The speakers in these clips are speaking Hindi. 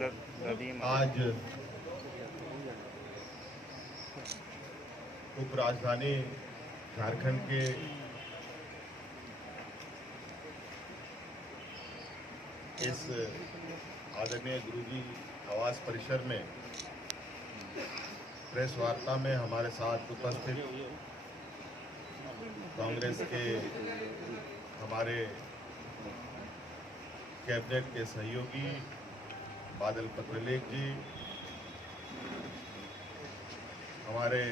आज उप राजधानी झारखंड के इस आदरणीय गुरुजी आवास परिसर में प्रेस वार्ता में हमारे साथ उपस्थित कांग्रेस के हमारे कैबिनेट के सहयोगी बादल पत्रलेख जी, हमारे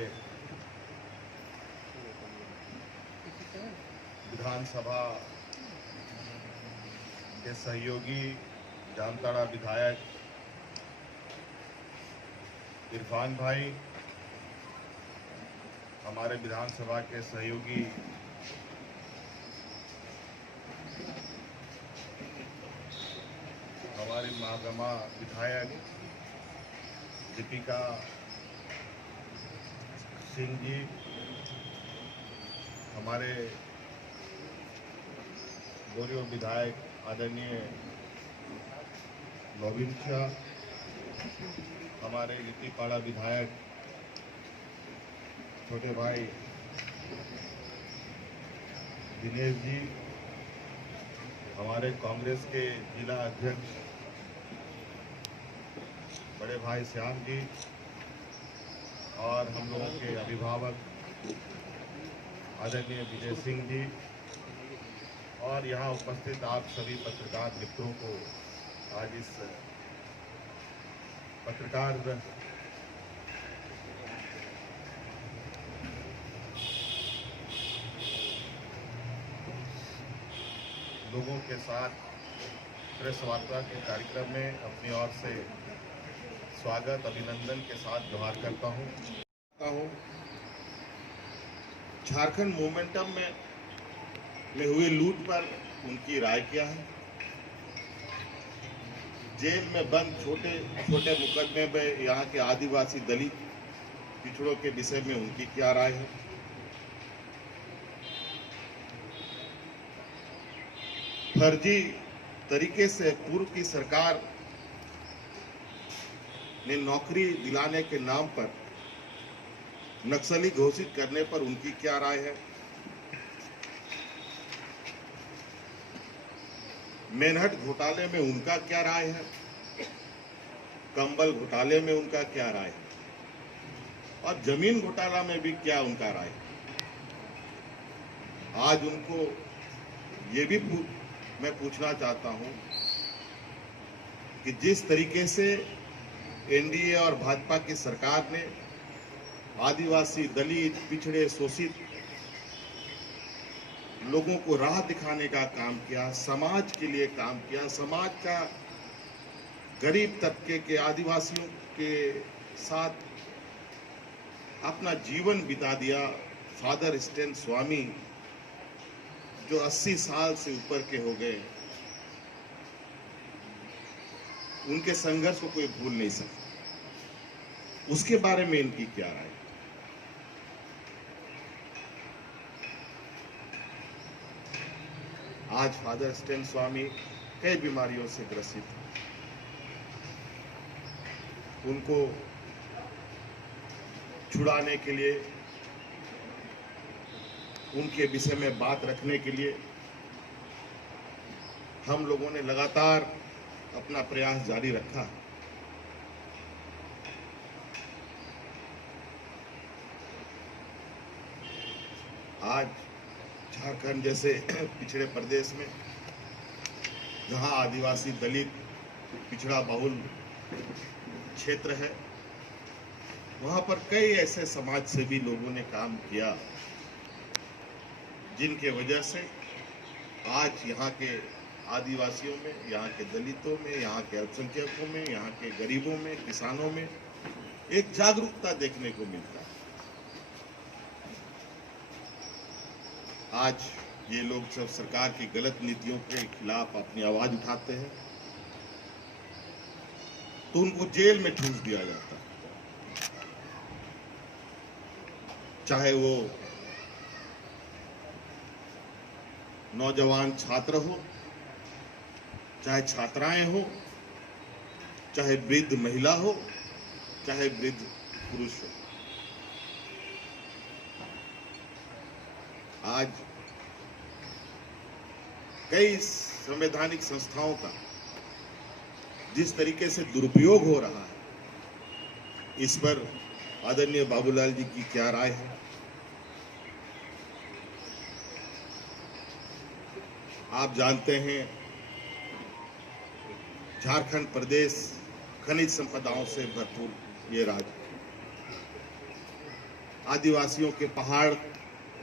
विधानसभा के सहयोगी जामताड़ा विधायक इरफान भाई, हमारे विधानसभा के सहयोगी हमारी महागमा विधायक दीपिका सिंह जी, हमारे गोरियो विधायक आदरणीय नवीन शाह, हमारे लिट्टीपाड़ा विधायक छोटे भाई दिनेश जी, हमारे कांग्रेस के जिला अध्यक्ष बड़े भाई श्याम जी और हम लोगों के अभिभावक आदरणीय विजय सिंह जी और यहाँ उपस्थित आप सभी पत्रकार मित्रों को आज इस पत्रकार लोगों के साथ प्रेस वार्ता के कार्यक्रम में अपनी ओर से स्वागत अभिनंदन के साथ जोहार करता हूँ। झारखंड मोमेंटम में हुए लूट पर उनकी राय क्या है? जेल में बंद छोटे छोटे मुकदमे में यहाँ के आदिवासी दलित पिछड़ों के विषय में उनकी क्या राय है? फर्जी तरीके से पूर्व की सरकार ने नौकरी दिलाने के नाम पर नक्सली घोषित करने पर उनकी क्या राय है? मेनहट घोटाले में उनका क्या राय है? कंबल घोटाले में उनका क्या राय है? और जमीन घोटाला में भी क्या उनका राय है? आज उनको ये भी मैं पूछना चाहता हूं कि जिस तरीके से एनडीए और भाजपा की सरकार ने आदिवासी दलित पिछड़े शोषित लोगों को राह दिखाने का काम किया, समाज के लिए काम किया, समाज का गरीब तबके के आदिवासियों के साथ अपना जीवन बिता दिया। फादर स्टैन स्वामी जो 80 साल से ऊपर के हो गए, उनके संघर्ष को कोई भूल नहीं सकता। उसके बारे में इनकी क्या राय है? आज फादर स्टैन स्वामी कई बीमारियों से ग्रसित हैं। उनको छुड़ाने के लिए, उनके विषय में बात रखने के लिए हम लोगों ने लगातार अपना प्रयास जारी रखा। आज झारखंड जैसे पिछड़े प्रदेश में, जहां आदिवासी दलित पिछड़ा बहुल क्षेत्र है, वहां पर कई ऐसे समाज सेवी लोगों ने काम किया जिनके वजह से आज यहाँ के आदिवासियों में, यहाँ के दलितों में, यहाँ के अल्पसंख्यकों में, यहाँ के गरीबों में, किसानों में एक जागरूकता देखने को मिलता है। आज ये लोग सब सरकार की गलत नीतियों के खिलाफ अपनी आवाज उठाते हैं तो उनको जेल में ठूस दिया जाता है, चाहे वो नौजवान छात्र हो, चाहे छात्राएं हो, चाहे वृद्ध महिला हो, चाहे वृद्ध पुरुष हो। आज कई संवैधानिक संस्थाओं का जिस तरीके से दुरुपयोग हो रहा है, इस पर आदरणीय बाबूलाल जी की क्या राय है? आप जानते हैं, झारखंड प्रदेश खनिज संपदाओं से भरपूर ये राज्य, आदिवासियों के पहाड़,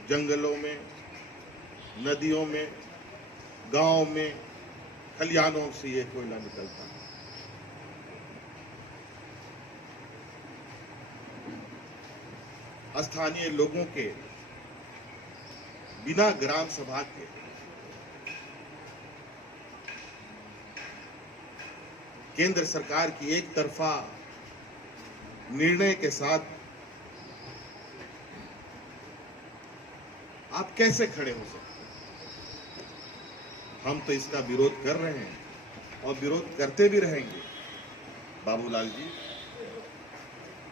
जंगलों में, नदियों में, गांव में, खलिहानों से ये कोयला निकलता है। स्थानीय लोगों के बिना ग्राम सभा के केंद्र सरकार की एक तरफा निर्णय के साथ आप कैसे खड़े हो सकते? हम तो इसका विरोध कर रहे हैं और विरोध करते भी रहेंगे। बाबूलाल जी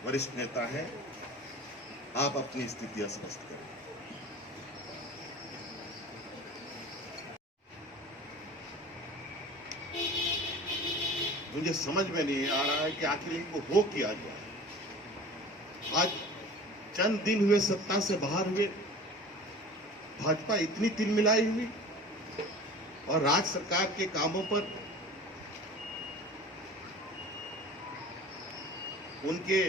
वरिष्ठ नेता हैं, आप अपनी स्थिति स्पष्ट करें। मुझे समझ में नहीं आ रहा है कि आखिर इनको हो क्या गया। आज चंद दिन हुए सत्ता से बाहर हुए, भाजपा इतनी तिलमिलाई हुई और राज्य सरकार के कामों पर, उनके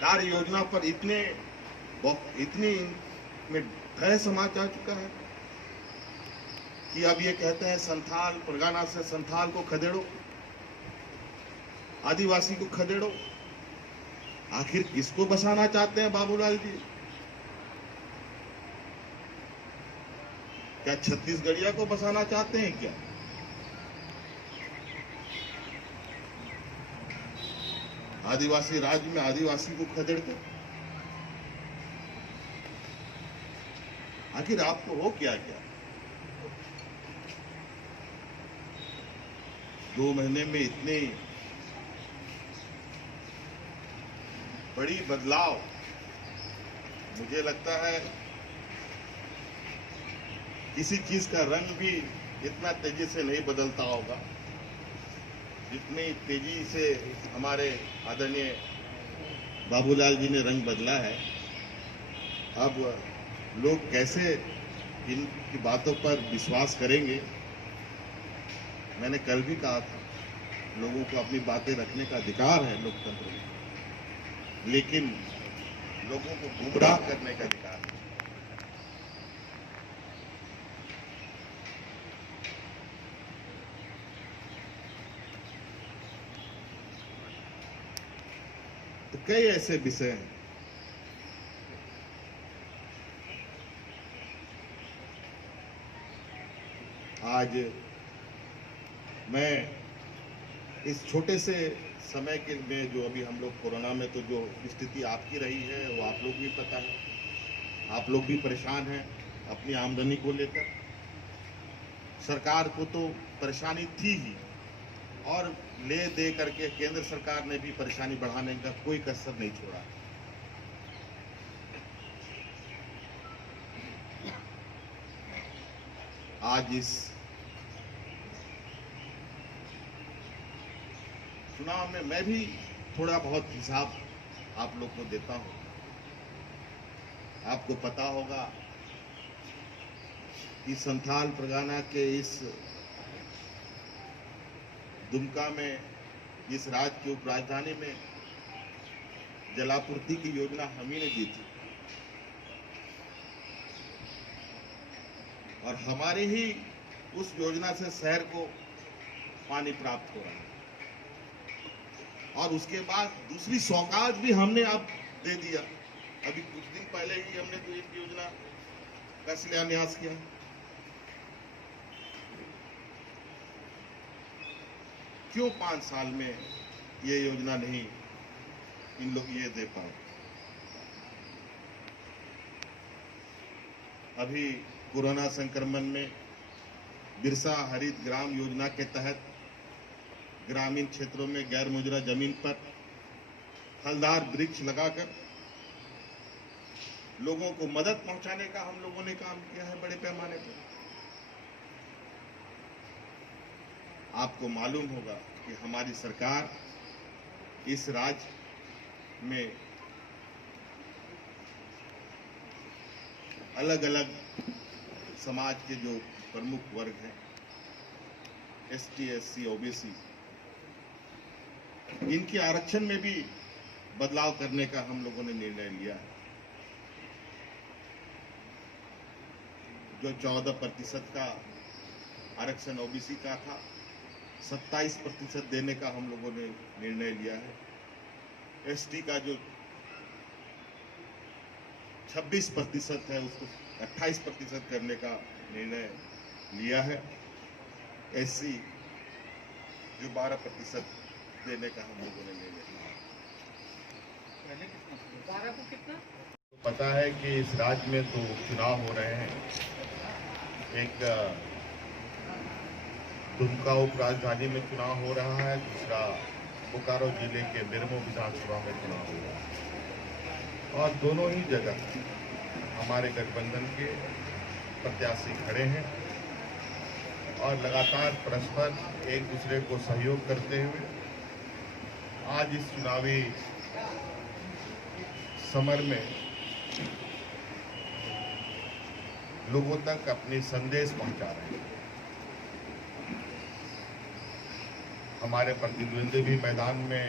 कार्य योजना पर इतनी में भय समा जा चुका है कि अब ये कहते हैं संथाल परगना से संथाल को खदेड़ो, आदिवासी को खदेड़ो। आखिर किसको बसाना चाहते हैं बाबूलाल जी? क्या छत्तीसगढ़िया को बसाना चाहते हैं क्या? आदिवासी राज्य में आदिवासी को खदेड़ते? आखिर आपको हो क्या? 2 महीने में इतनी बड़ी बदलाव, मुझे लगता है किसी चीज का रंग भी इतना तेजी से नहीं बदलता होगा जितनी तेजी से हमारे आदरणीय बाबूलाल जी ने रंग बदला है। अब लोग कैसे इनकी बातों पर विश्वास करेंगे? मैंने कल भी कहा था, लोगों को अपनी बातें रखने का अधिकार है लोकतंत्र में, लेकिन लोगों को गुमराह करने का अधिकार है। तो कई ऐसे विषय हैं आज मैं इस छोटे से समय के में, जो अभी हम लोग कोरोना में, तो जो स्थिति आपकी रही है वो आप लोग भी पता है, आप लोग भी परेशान हैं अपनी आमदनी को लेकर। सरकार को तो परेशानी थी ही, और ले दे करके केंद्र सरकार ने भी परेशानी बढ़ाने का कोई कसर नहीं छोड़ा। आज इस चुनाव में मैं भी थोड़ा बहुत हिसाब आप लोग को देता हूं। आपको पता होगा कि संथाल परगना के इस दुमका में, इस राज्य की उपराजधानी में जलापूर्ति की योजना हम ही ने दी थी, और हमारे ही उस योजना से शहर को पानी प्राप्त हो रहा है। और उसके बाद दूसरी सौगात भी हमने अब दे दिया। अभी कुछ दिन पहले ही हमने तो एक योजना का शिलान्यास किया। क्यों 5 साल में ये योजना नहीं इन लोग ये दे पाए? अभी कोरोना संक्रमण में बिरसा हरित ग्राम योजना के तहत ग्रामीण क्षेत्रों में गैर मुजरा जमीन पर फलदार वृक्ष लगाकर लोगों को मदद पहुंचाने का हम लोगों ने काम किया है बड़े पैमाने पर। आपको मालूम होगा कि हमारी सरकार इस राज्य में अलग अलग समाज के जो प्रमुख वर्ग हैं, एसटी, एससी, ओबीसी, इनके आरक्षण में भी बदलाव करने का हम लोगों ने निर्णय लिया है। जो 14% का आरक्षण ओबीसी का था, 27% देने का हम लोगों ने निर्णय लिया है। एसटी का जो 26% है उसको 28% करने का निर्णय लिया है। एससी जो 12% देने का हम लोगों ने निर्णय लिया है। 12 को कितना? पता है कि इस राज्य में तो चुनाव हो रहे हैं। एक दुमका उप राजधानी में चुनाव हो रहा है, दूसरा बोकारो जिले के बेरमो विधानसभा में चुनाव हो रहा है, और दोनों ही जगह हमारे गठबंधन के प्रत्याशी खड़े हैं और लगातार परस्पर एक दूसरे को सहयोग करते हुए आज इस चुनावी समर में लोगों तक अपनी संदेश पहुंचा रहे हैं। हमारे प्रतिद्वंदी भी मैदान में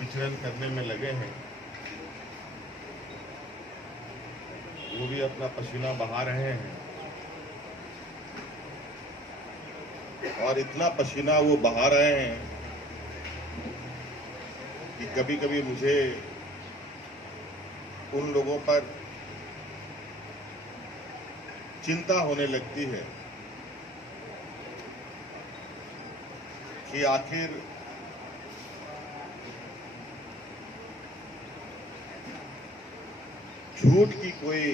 विचरण करने में लगे हैं, वो भी अपना पसीना बहा रहे हैं और इतना पसीना वो बहा रहे हैं कि कभी कभी मुझे उन लोगों पर चिंता होने लगती है कि आखिर झूठ की कोई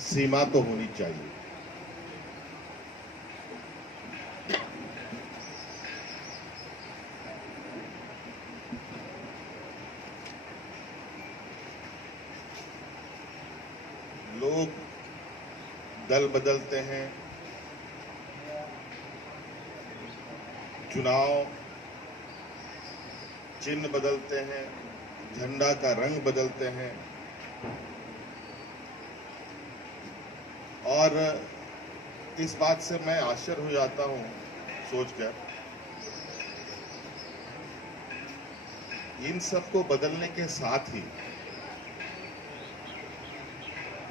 सीमा तो होनी चाहिए। लोग दल बदलते हैं, चुनाव चिन्ह बदलते हैं, झंडा का रंग बदलते हैं और इस बात से मैं आश्चर्य हो जाता हूं सोचकर, इन सब को बदलने के साथ ही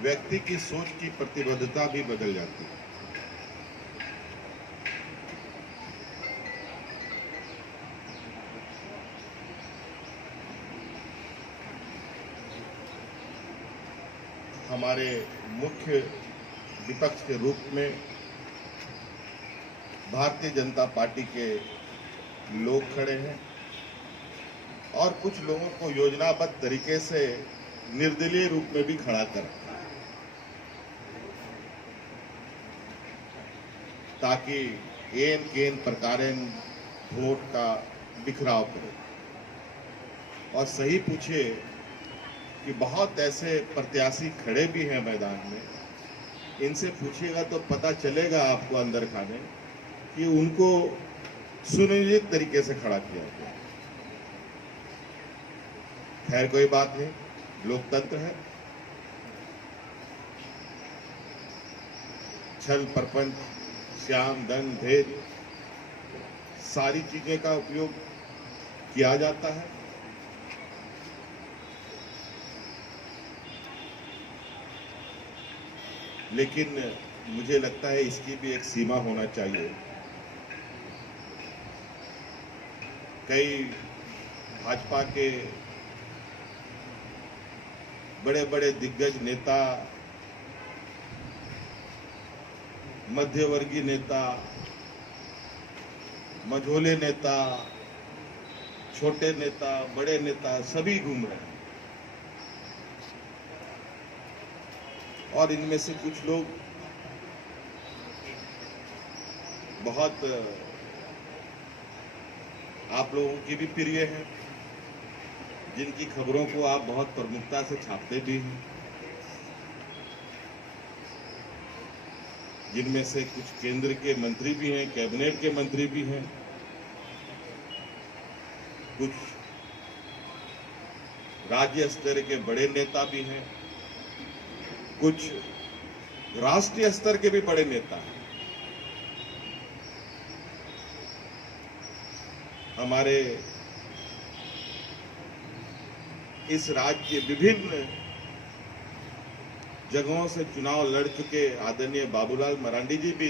व्यक्ति की सोच की प्रतिबद्धता भी बदल जाती है। हमारे मुख्य विपक्ष के रूप में भारतीय जनता पार्टी के लोग खड़े हैं और कुछ लोगों को योजनाबद्ध तरीके से निर्दलीय रूप में भी खड़ा कर रखा है, ताकि एन केन प्रकारेण वोट का बिखराव करे। और सही पूछे कि बहुत ऐसे प्रत्याशी खड़े भी हैं मैदान में, इनसे पूछिएगा तो पता चलेगा आपको अंदर खाने कि उनको सुनियोजित तरीके से खड़ा किया गया। खैर कोई बात नहीं, लोकतंत्र है। छल, प्रपंच, श्याम, दंग, भेद, सारी चीजें का उपयोग किया जाता है। लेकिन मुझे लगता है इसकी भी एक सीमा होना चाहिए। कई भाजपा के बड़े बड़े दिग्गज नेता, मध्यवर्गीय नेता, मझोले नेता, छोटे नेता, बड़े नेता सभी घूम रहे हैं और इनमें से कुछ लोग बहुत आप लोगों की भी प्रिय हैं, जिनकी खबरों को आप बहुत प्रमुखता से छापते भी हैं, जिनमें से कुछ केंद्र के मंत्री भी हैं, कैबिनेट के मंत्री भी हैं, कुछ राज्य स्तर के बड़े नेता भी हैं, कुछ राष्ट्रीय स्तर के भी बड़े नेता हैं। हमारे इस राज्य के विभिन्न जगहों से चुनाव लड़ चुके आदरणीय बाबूलाल मरांडी जी भी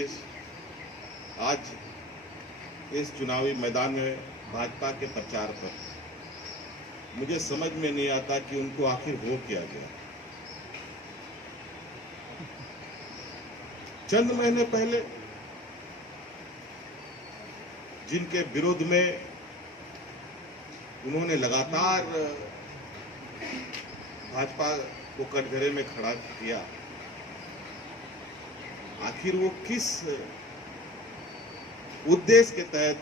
आज इस चुनावी मैदान में भाजपा के प्रचार पर। मुझे समझ में नहीं आता कि उनको आखिर हो क्या गया। चंद महीने पहले जिनके विरोध में उन्होंने लगातार भाजपा को कटघरे में खड़ा किया, आखिर वो किस उद्देश्य के तहत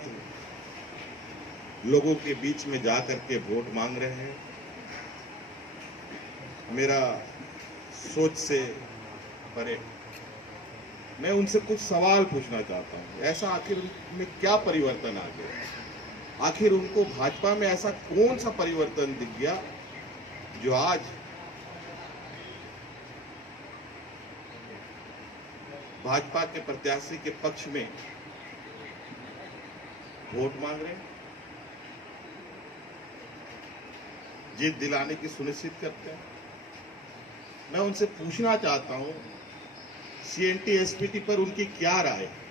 लोगों के बीच में जाकर के वोट मांग रहे हैं, मेरा सोच से परे। मैं उनसे कुछ सवाल पूछना चाहता हूं। ऐसा आखिर में क्या परिवर्तन आ गया? आखिर उनको भाजपा में ऐसा कौन सा परिवर्तन दिख गया जो आज भाजपा के प्रत्याशी के पक्ष में वोट मांग रहे हैं, जीत दिलाने की सुनिश्चित करते हैं? मैं उनसे पूछना चाहता हूं, CNT SPT पर उनकी क्या राय है?